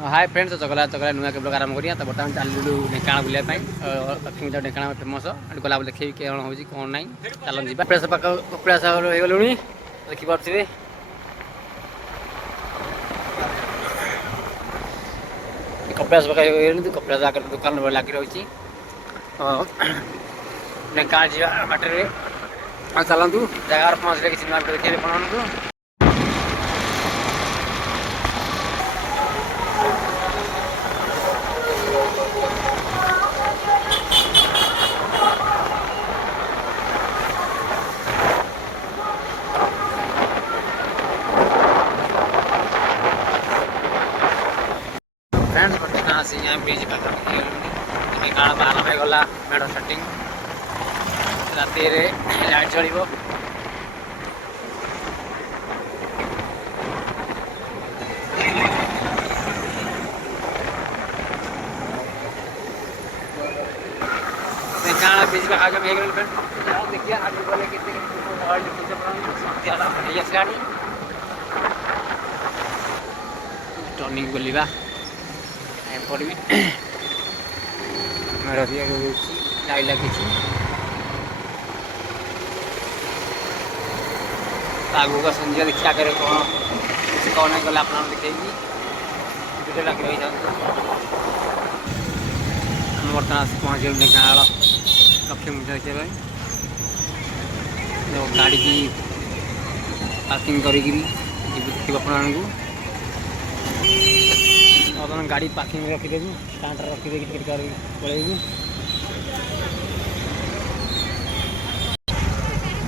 Hi friends चकला चकला नुआ के ब्लॉग आरंभ करिया तो बर्तमान चलू ढेंकाना बुलिया लक्ष्मी पूजा ढेंकाना फेमस गला देखी कौन हो कौन ना चल जी कपिलास पाख कपिलास हो गलु देखिपे कपिलास पाख कपिलास आगे दुकान लगी रही ढेंकाना जा बाटे चलतु जगार पहुँचले किसी नुआ देखिए आपको फ्रेंड्स बर्तमान आसी यहाँ ब्रिज पाखे ढेंकाना बाहर हो गला मेढ़ स्टार्टिंग राति लाइट चलो ढेंकाना ब्रिज पाखे हो गए फ्रेंड देखिए आगे गले के टर्निंग बुलवा पड़ी मेढ़ भी लाइट लगी आगू का संजय देखिए आगे कौन गला अपना देखी वीडियो लगी रही बर्तमान पहुँच गए ढेंकाना लक्ष्मी पूजा देखिए गाड़ी की पार्किंग करी आपको बर्तमान गाड़ी पार्किंग रखीदेवी स्टाण्ड रखीदे टिकेट कर पलैबू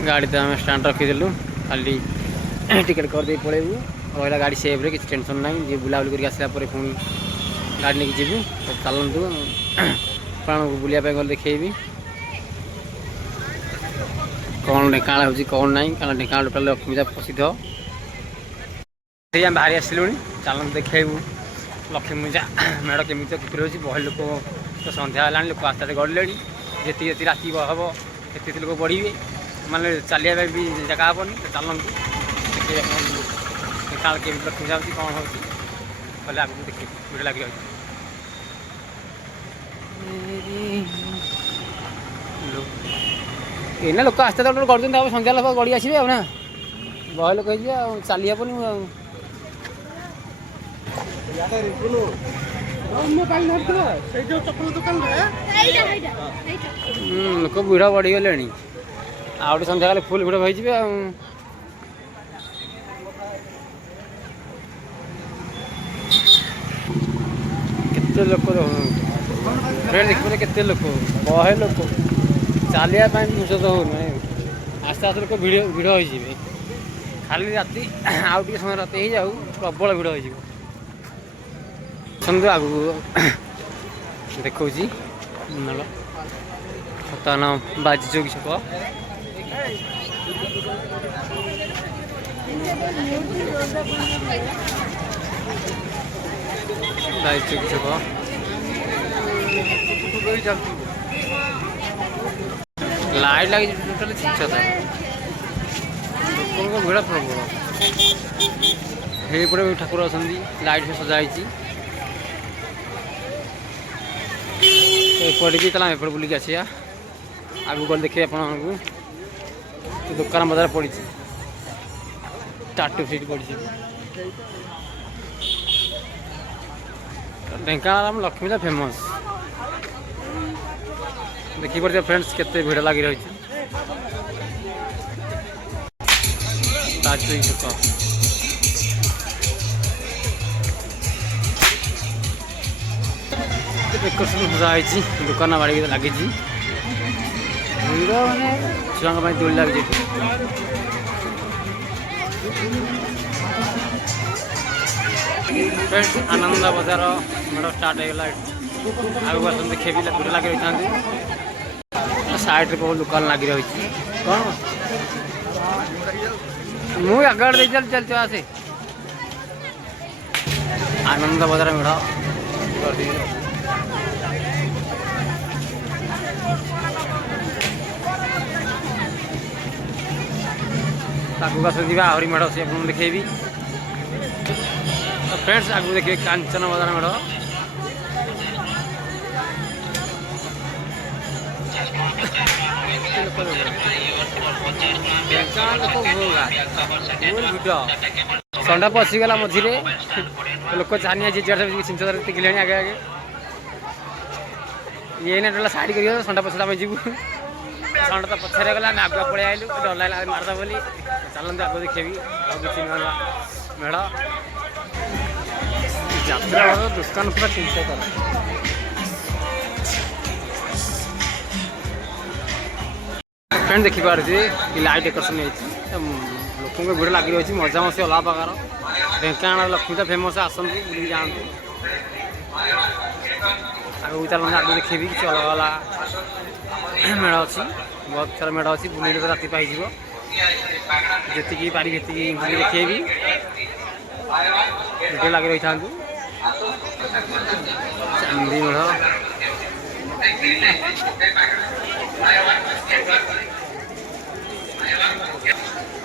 गाड़ी तो आम स्टाण्ड रखीदेलु खाली टिकेट करदे पलैबू रहा गाड़ी सेफ्रे किसी टेंशन ना जी बुलाबुली करके आसला पुणी गाड़ी नहीं जीवु तो चलतु प्राण बुलिया गल देखी कौन ढेंकाना हो कौन ना क्या ढेंकाना टोटाल लक्ष्मी पूजा प्रसिद्ध आम बाहरी आसलु चलतु देखू लक्ष्मी पूजा मेढ़ केमी तो किपर हो बहुत लोग तो सन्ध्या है लोक आस्ते आस्ते गड़े जी राति हम ये लोग बढ़े माने चलिया भी जगह हेनी तो चलतु देखिए ढेंकाना केमी लक्ष्मी पूजा हो कौन हो आगे देखिए वीडियो लगी रही एना लोक आस्ते आस्ते गड़ुं सन्ध्या लोक गड़ी आसवे ना बहुत लोक चली हेनी लोक भिड़ बढ़ीगले आउट सन्ध्या फुल भिड़ हो केते लोक फ्रेंड देखिए केते लोक बहे लोक चलिया मुसद हो आस्ते आस्ते लोक भिड़ भिड़ हो खाली राति आउ टे समय राति जाऊ प्रबल भिड़ हो सुंदर आगू देखा बर्तमान बाजी चौकी छक बाजी चौकी छक लाइट लगी टोटाल छता लोक भिड़ प्रबल ये ठाकुर अच्छा लाइट से सजाई एपटे भी चला एपटे बुलिक आसिया आगू गल देखिए आपको दुकान बजार पड़ी टाटू सीट पड़ी ढेंकाना लक्ष्मी पूजा फेमस देखिए फ्रेंड्स केते भिड़ लगी रही सजाई दुकान बाड़ी लगी मैंने छुआ दोली लगी आनंद बजार मेढ़ स्टार्ट होगा आगे आस देखिए भिड़ लगी रही था साइड बहुत दुकान लगी रही कौन मुझे आगे चल चल आसे आनंद बजार मेढ़ आहरी मेढ़ से देखेबी फ्रेंड्स आगे देखिए कांचन बजार मेढ़ षंडा पशिगला मझे लोक चानिया जी सिंचर टिकिले आगे आगे ये ना साइड कर षंडा पछा आम जीव षंडा तो पछारे गला आगे पड़े आइलु डर लगे मारदा बोली चलते आगे देखी आगे किसी मेढ़ यात्रा दुकान पूरा चिंता कर फ्रेंड देखिपे लाइट डेकोरेशन लोक भिड़ लगी रही मजा मसी अलग प्रकार ढेंकाना लक्ष्मी तो फेमस आसतु बुल जातु आगे चलते आगे देखी किसी अलग अलग मेढ़ अच्छी बहुत सारा मेढ़ अच्छी बुले तो राति पाई जी पारि बुली देखी भिड़ लगी रही था चांदी मेढ़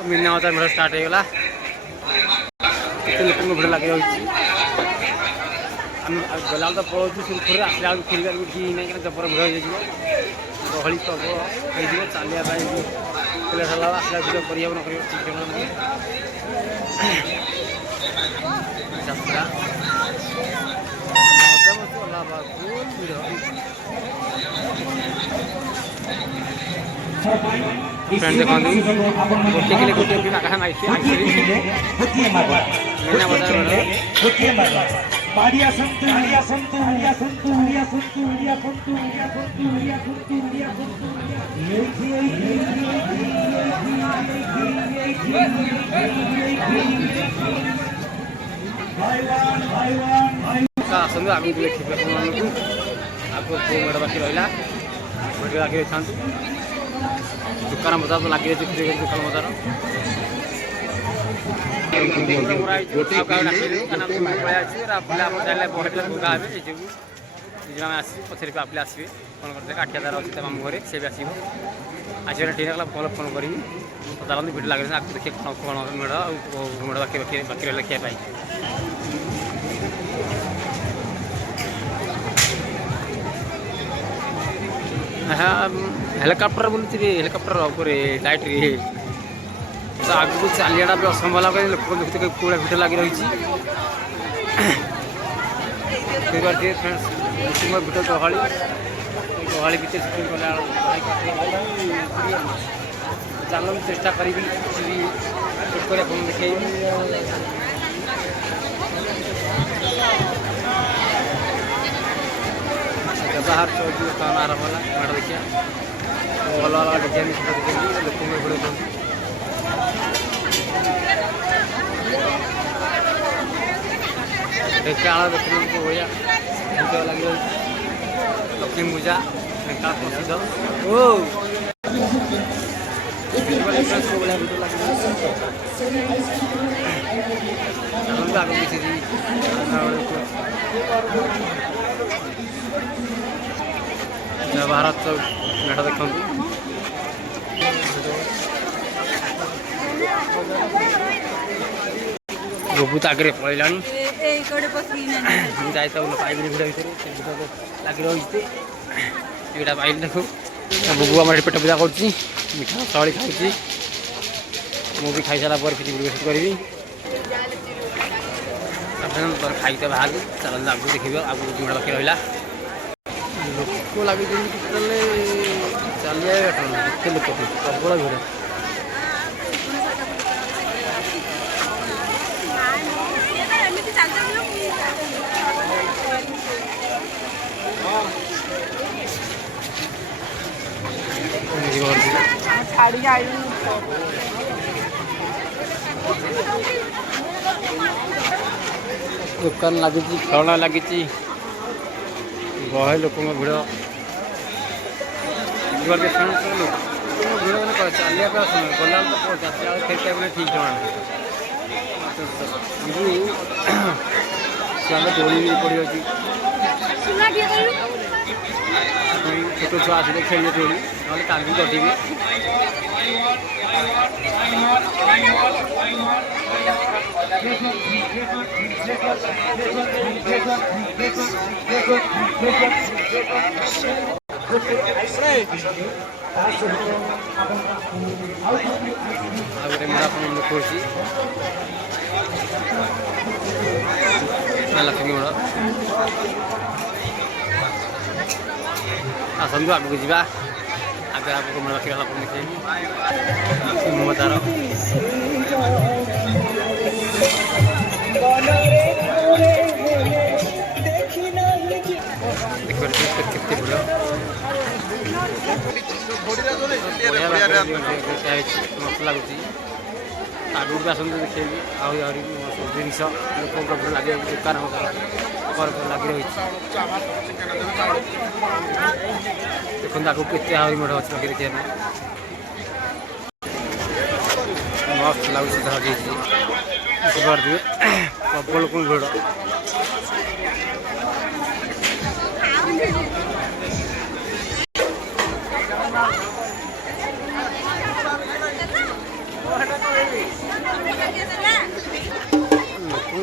मीना बजार मेढ़ स्टार्ट होगा लोक भिड़ लगी रही गला तो पड़ोसी सुरखुरी आसला फेर ठीक नहीं जबर भिड़ हो गहली प्रबल हो चलिया आसला भिड़ कर ठीक यात्रा मजा मस्त अलग फुल भिड़ फ्रेंड देखो गोटे के लिए गोटे आगे मीना बजार आसतु आगे देखिए आपको मेढ़ बाकी रहा मेढ़ लगे था दुकान बजार तो लगे दुकान बजार पचर आपले आसवे फोन करते काठियादार अच्छे मामू घरे सी भी आसो आस ठीक है भल फोन करी चलते भिड़ लगे आगे देखिए कौन मेढ़ मेढ़ बाकी रहा खाई हेलिकप्टर बोलूँ हेलिकप्टर लाइट तो आगे चलिया भी असंभव लोक कूड़ा भिड़ लगी रही फ्रेंड्स भिड़ गहली गहली भितर चल चेष्टा करी देखे जवाहर चौधरी दुकान आरंभ है मेढ़ देखिए भल भल डिजाइन लोक भिड़ ढेंकाना देखने को बढ़िया लगे लक्ष्मी पूजा ढेंकाना प्रसिद्ध ओ आगे किसी भारत मेढ़ देखु बहुत आगे पलैला जाए पाइबी भिड़ भितर लगे रही ये पाइल देखो बुबू आम पेट पूजा कर मिठा चली खाऊँ मुझे खाई सारा पर किसी भिडियो करी खाई तो बाहर चलते आगे देखिए आगे मेढ़ बाकी रहा लोक लगे चलिए एत लोक प्रबल भिड़ दुकान लगी खेलना लगी गहे लोक भिड़ भिड़ मैंने चलिया गला फेर ठीक जमा दोली भी पड़ी अच्छी छोट छुआ आसे खेलिए दोली ना कांदी कटिबे मेरा खुशी लक्ष्मी मेढ़ आसतु आगे को जावा आगे आगे मेढ़ रखा देखिए मुह तार केते भीड़ मस्त लगुच आगू भी आसतु देखिए आहरी जिन लोक लगे दुकान लगे रही देखो आगे केते आहरी मेढ़ अच्छे लगे देखिए मस्त लगुच सजे प्रबल को भिड़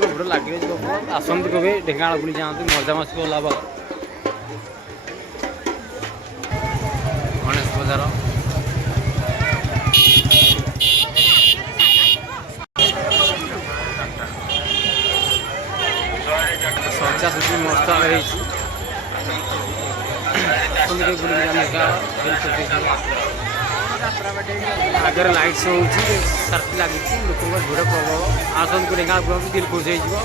भिड़ लगे आसतु कभी ढेंकाना बुली जाते मजा मस्ती भल हम गणेश बजार सजासजी मस्त आगे लाइट शो होती लगी लोक भिड़ प्रबल आसतु ढेंका बुलाऊँ दिल खुश हो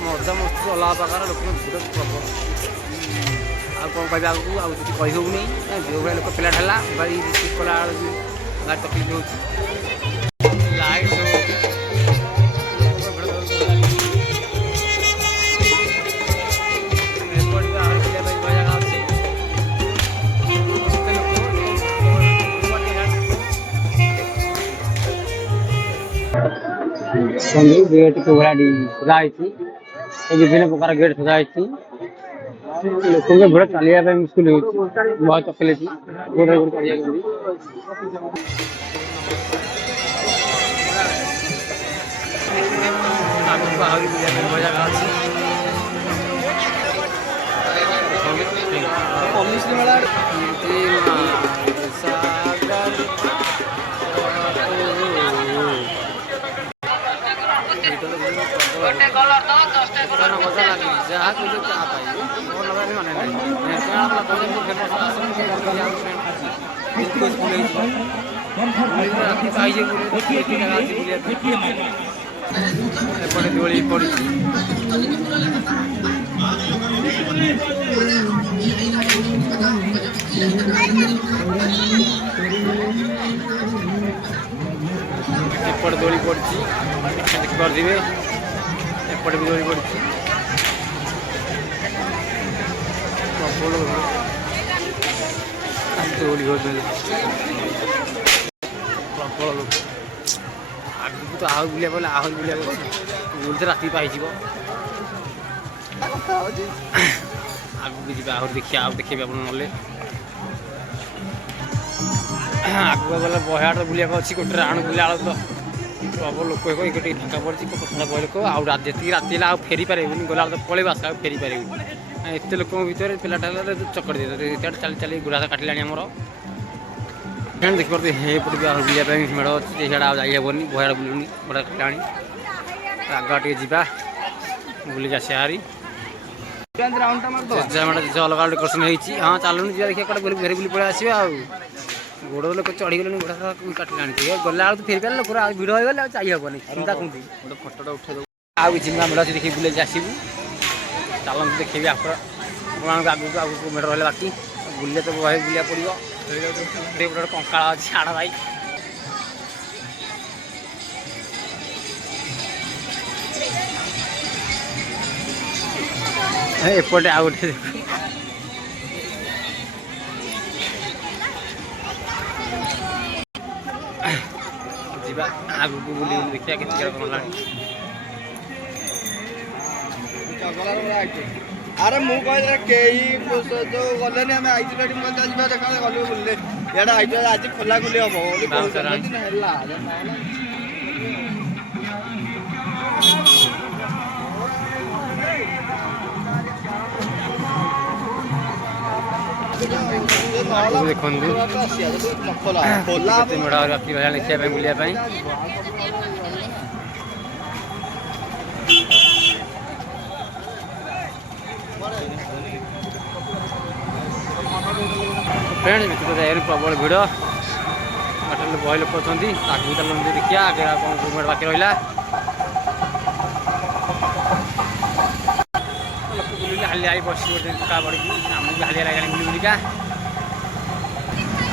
मजा मस्ती अलग प्रकार लोक भिड़ प्रबल कौन कह आगे कहीहूनी जो भाई लोक पिला ठेला भाई रिसीव कला गाड़ी तकलीफ हो लाइट शो गेट को भाई सजाई विभिन्न प्रकार गेट सजाई लोक भिड़ चलिए मुस्किल हो बहुत तकलीफ गोड़ गोड़ चढ़िया जगह मजा लगे जहाँ कोई क्या पाई मन एपटे दोली पड़ी एपटे दोली पड़ी देखिपे एपटे भी दोली पड़ी दोली प्रबल लोक आगू तो आहु बुलिया बोले आहु बुलिया बुलते राति पाई आगू भी जा आहु देखिए आउ देखे आप ना आगू गला बहाट बुलिया अच्छी गोटे राउंड बुला तो प्रबल लोक ये ढाका पड़ी कथा बह लोक जी राति फेरी पारे गला तो पलैब आस फेरी पारे एत लोक भर पिलाटा चकड़ी दे चल चल गुड़ा काटिला आमर देखिए हेपटे भी आहु बुलाया मेढ़ अच्छी सीटा जाइबनी बहाड़ बुलूनी बड़ा काटिला आग टे जा बुलिक आस हारी अलग डेकोरेसन होती हाँ चलुन जा देखिए कटे फेरी बुली पड़े आस गोड़ लोक चढ़ीगले गोड़ा काटिला गला तो फेरी पारे पूरा भिड़ हो गले जाइबनी चिंता कौन गोटे फटोटा उठे आउ कि मेढ़ अच्छी देखिए बुले आसबू चलते देखिए आगू आगू मेढ़ रहा बाकी बुले तो बहे बुलिया पड़ो गोटे कंकाल अच्छी आड़ भाई एपटे आउ गोटे जा आगू बुले देखिए के गला अरे मु कह कई जो गले आम आई देखा गलु बुले इे आई आज खोला खुली हम ଆଗକୁ ଦେଖନ୍ତୁ କେତେ ମେଢ଼ ବାକି ରହିଲା ଦେଖିବା ପାଇଁ ବୁଲିବା ପାଇଁ। ଫ୍ରେଣ୍ଡ ଭିତର ଜାଗାରେ ପ୍ରବଳ ଭିଡ଼, ବାଟରେ ବହେ ଲୋକ ଅଛନ୍ତି। ଆଗକୁ ଚାଲନ୍ତୁ ଦେଖିବା ଆଗେ ଆଉ କ'ଣ ମେଢ଼ ବାକି ରହିଲା। ଲୋକ ବୁଲିଲେ ହାଲିଆ ହେଇ ବସି ଗୋଟେ କା ପଡ଼ିକି ଆମକୁ ହାଲିଆ ଲାଗିଲାଣି ବୁଲି ବୁଲିକା।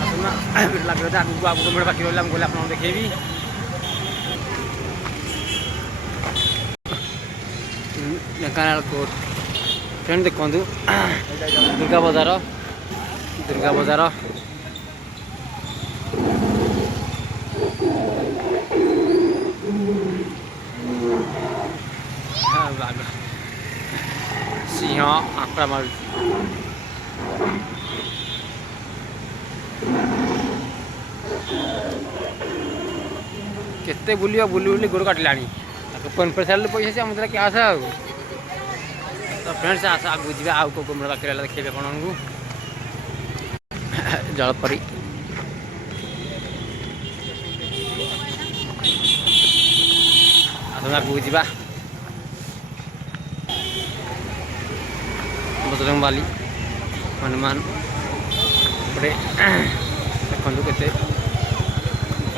ଆସୁନା ଭିଡ଼ ଲାଗିବ ଯେ ଆଗକୁ ଆଗକୁ ମେଢ଼ ବାକି ରହିଲା, ମୁଁ କହିଲି ଆପଣଙ୍କୁ ଦେଖେଇବି। ଢେଙ୍କାନାଳ କୋର୍ଟ ଫ୍ରେଣ୍ଡ ଦେଖନ୍ତୁ ଦୁର୍ଗା ବଜାର ସିଂହ ଆଙ୍କୁଡ଼ା ମାରୁଛି। କେତେ ବୁଲିବ ବୁଲି ବୁଲି ଗୋଡ଼ କାଟିଲାଣି। ଫୋନ୍ ପେ ସାରିଲେ ପଇସା ଅଛି ଆମ ଦ୍ୱାରା କ୍ୟାସ୍ ଆଉ। ତ ଫ୍ରେଣ୍ଡସ୍ ଆସ ଆଗକୁ ଯିବା ଆଉ କେଉଁ ମେଢ଼ ବାକି ରହିଲା ଦେଖେଇବେ ଆପଣଙ୍କୁ। ଜଳପରି ଆସନ୍ତୁ ଆଗକୁ ଯିବା। ବଜରଙ୍ଗବାଲି ହନୁମାନ ଗୋଟେ ଦେଖନ୍ତୁ କେତେ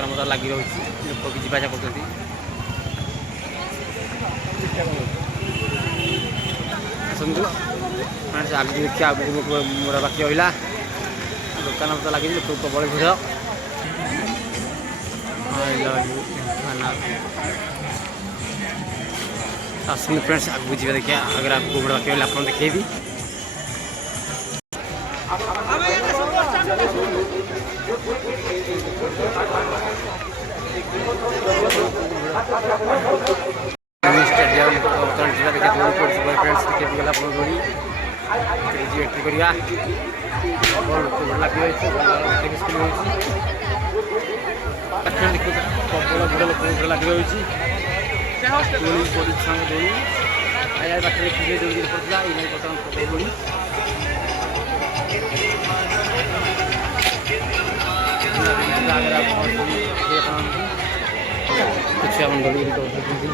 ମତ ଲାଗି ରହୁଛି, ଲୋକ ବି ଯିବା ଆସିବା କରୁଛନ୍ତି। ଆସନ୍ତୁ ଆଗକୁ ଦେଖିବା ଆଗକୁ ମେଢ଼ ବାକି ରହିଲା। ଦୋକାନ ମତ ଲାଗିଛି, ଲୋକ ପ୍ରବଳ ଭିଡ଼। ଆସନ୍ତୁ ଫ୍ରେଣ୍ଡସ୍ ଆଗକୁ ଯିବା ଦେଖିବା ଆଗରେ ଆଗକୁ ମେଢ଼ ବାକି ରହିଲା ଆପଣ ଦେଖେଇବି। ଷ୍ଟାଡିୟମ୍ ବର୍ତ୍ତମାନ ଯିବା ଦେଖିବା ଦୋଳି ପଡ଼ିଛି ଫ୍ରେଣ୍ଡସ୍ ଦେଖେଇବି ଗଲା ଆପଣ ଦୋଳି ଏଣ୍ଟ୍ରି କରିବା। ଲୋକ ଲାଗି ରହିଛି ପ୍ରବଳ ଭିଡ଼ ଲୋକ ଲାଗି ରହିଛି। ଦୋଳି ପଡ଼ିଛି ଆମ ଦୋଳି ଆଇ ବାଟରେ ଦୋଳି ପଡ଼ିଥିଲା ଏଇ ବର୍ତ୍ତମାନ ପ୍ରବଳ ଦୋଳି। କିଛି ଆପଣ ଦୋଳି କରୁଛନ୍ତି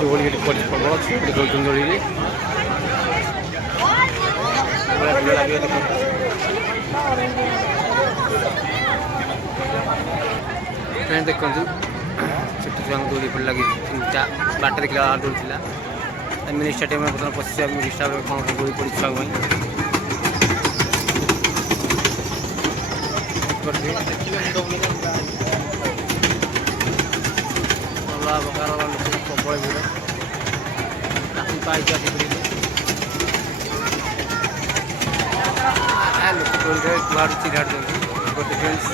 ଦୋଳି ଏଠି ପଡ଼ିଛି ପ୍ରବଳ ଛୁଟି କରୁଛନ୍ତି ଦୋଳିରେ। ଦେଖନ୍ତୁ ଛୋଟ ଛୁଆଙ୍କୁ ଦୋଳି ପଡ଼ି ଲାଗିଛି ତିନିଟା ବାଟରେ ଦେଖିଲା ଦୋଳି ଥିଲା। ମିନି ଷ୍ଟାଡ଼ିୟମ୍ରେ ବର୍ତ୍ତମାନ ପଶିବା ମିନି ଷ୍ଟାଡ଼ିୟମ୍ରେ କ'ଣ ଦୋଳି ପଡ଼ିଛି ଛୁଆଙ୍କ ପାଇଁ। ଅଲଗା ପ୍ରକାର ଲୋକ ପ୍ରବଳ ଭିଡ଼ ରାତି ପାଇକି ଆସି ଲୋକ ଦୋଳିରେ କୁଆଡ଼ୁ ଚିରାଡ଼ୁଛନ୍ତି ଗୋଟେ ଫ୍ରେଣ୍ଡସ୍।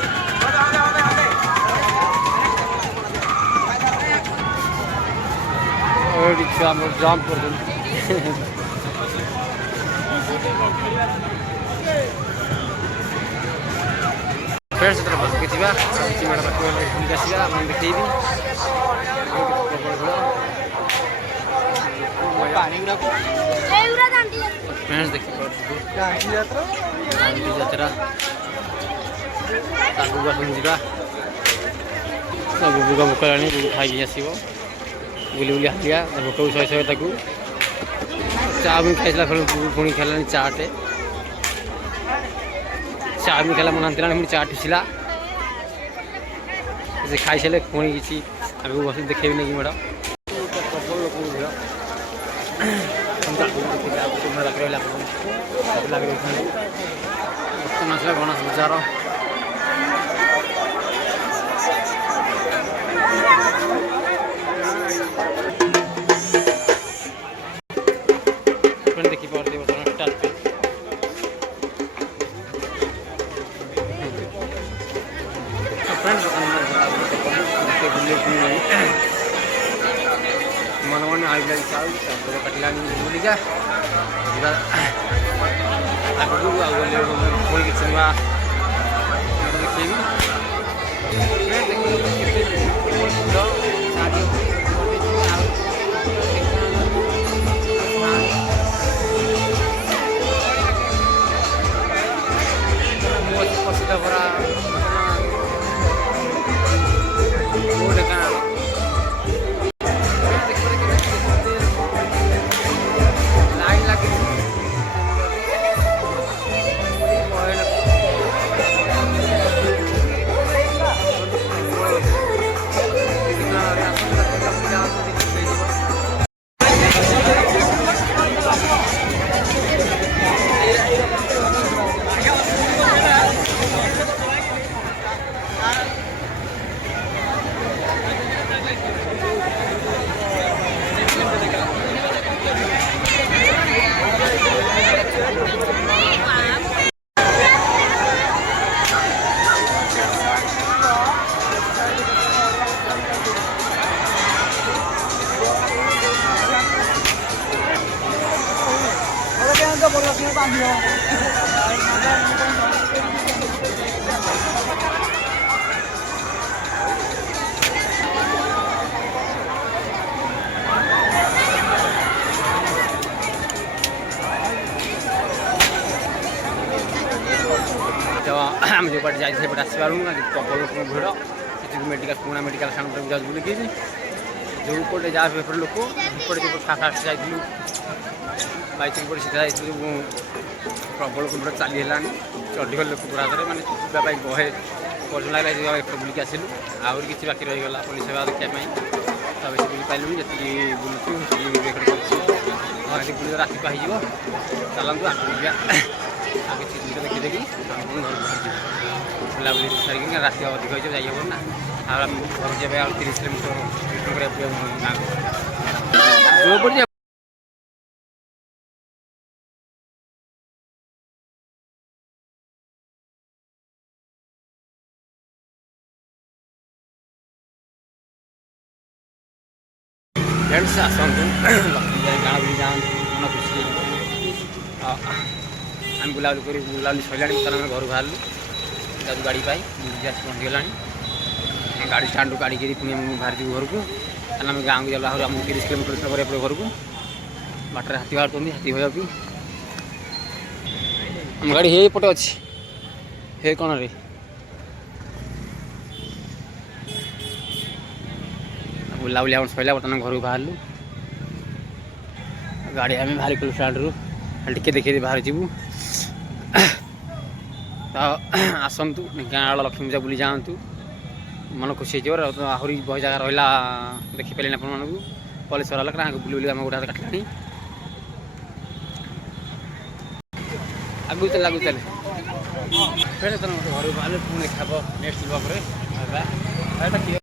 ଏଠି ଛୁଆ ଆମର ଜମ୍ପ କରୁଛନ୍ତି। ଫ୍ରେଣ୍ଡସ୍ ସେଥିରେ ବସିକି ଯିବା କିଛି ମେଢ଼ ବାକି ବୁଲିକି ଆସିବା ଆପଣ ଦେଖେଇବି। ଫ୍ରେଣ୍ଡସ୍ ଦେଖିପାରୁଥିବେ ଦାଣ୍ଡି ଯାତ୍ରା ଆଗକୁ ଆସନ୍ତୁ ଯିବା। ସବୁ ଭୋଗ ଭୋକ ହେଲାଣି ଖାଇକି ଆସିବ ବୁଲି ବୁଲି ଆସିବା ଭୋକକୁ ଶହେ ଶହେ ତାକୁ। ଚାଉମିନ୍ ଖାଇଥିଲା ପୁଣି ଖାଇଲାଣି ଚାଟେ ଚାଉମିନ୍ ଖାଇଲା ମନେ ଆଣିଥିଲା ପୁଣି ଚାଟ୍ ଥିଲା ସେ ଖାଇସାରିଲେ ପୁଣି କିଛି ଆଗକୁ ବସି ଦେଖେଇବି ନେଇକି ମେଢ଼। ପ୍ରବଳ ଲୋକ ଭିଡ଼ ରହିଲା ଲାଗି ରହିଛନ୍ତି। ବର୍ତ୍ତମାନ ଆସିଲା ଗଣେଶ ପୂଜାର ଦେଖିପାରୁଥିବେ ବର୍ତ୍ତମାନ ଷ୍ଟାଚୁ ମନେ ମନେ ଆଇଲା ତାପରେ କାଟିଲାଣି ବୁଲିକା ଯିବା ଆଗକୁ ଆଉ ଗଲେ ପୁଣି କିଛି ନୂଆ ଦେଖେଇବି। आम जो पटे जाए पटे आसपारू प्रबल लोक भिड़ से मेडिकल पुणा मेडिकल सामने जाऊँ बोलिकी जो पटे जा लोक पटे जो फास्ट जाइलु बैक पटे सीधा जाइलु प्रबल लोक भिड़ चली चढ़ीगल लोक पूरा मैंने जावाई बहे पर्यटन लगे बुलिक आसलु आहरी किसी बाकी रहीगला पुलिस सेवा देखापी तो बेस बुली पाइलुनि जी बुलूँ बुल राति पाइज चलतु आगे आ किसी जिन देखीदेगी बुलाबुली सारिक राति अधिक हो जाइए ना घर जाए 30 किलोमीटर जो पड़े फ्रेंड्स आसतु लक्ष्मी गाँव भी जातु मन खुशी आम बुलाबुली कर बुलाबुली सरला बर्तमान आम घर बाहर जाऊँ गाड़ी पाई पहुँचीगला गाड़ी स्टाण्ड गाड़ी पुणी बाहर जीव घर को आम गाँव को जाऊँ आम 30 किलोमीटर पड़े घर को बाटर हाथी बाहर हाथी भय भी आम गाड़ी हे पटे अच्छी हे कौन रे बुलाबुली आम सरला बर्तमान घर को बाहर गाड़ी आम बाहर कलु स्टाण्ड रू टे देखिए बाहर जीवु तो आसतु ढेंकानाल लक्ष्मी पूजा बुली जातु मन खुशी हो आहरी बहुत जगह रहा देखिपारे आप पुलिस वाला बुली बुली आम गोटे हाथ काटला आगू चल फिर घर बाहर पुणी देखा नेक्स्ट ब्लॉग।